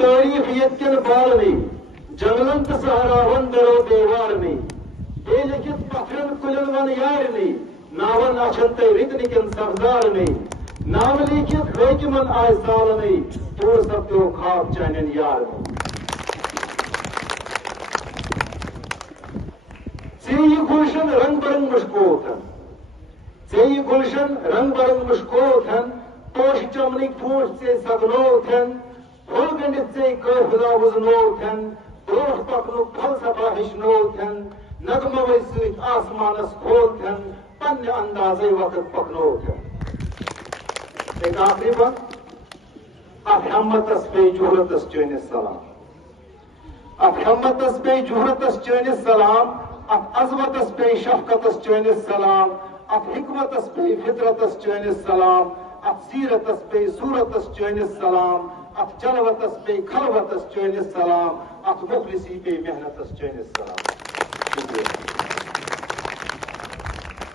तारीफ यत्कन बालनी जंगलन तो सहरावन दरो देवारनी बे लिखित पथरन कुलन वन यारनी नावन अछंते रितनिकन सरदारनी नाम लिखित हेकमन आय सालनी तोड़ सत्यो खाब चानन यारनी ये गुलशन रंग बरंग मुश्कोथन ये गुलशन रंग बरंग मुश्कोथन तोश चमनिक फूट से सगनोथन फुल गंडित से कर खुदा वजनोथन रोह पकनुक फलसफा हिशनोथन नगम वैसुक आसमानस खोलथन पन्य अंदाजे वक्त पकनोथन एक आखिरी बात अब हमतस पे जुहरतस चैनिस सलाम अब हमतस पे जुहरतस चैनिस सलाम अब अजमतस पे शफकतस चैनिस सलाम अब हिकमतस पे फितरतस चैनिस सलाम अब सीरतस पे सूरतस चैनिस सलाम अब जलवतस पे खलवतस चैनिस सलाम अब मुखलिसी पे मेहनतस चैनिस सलाम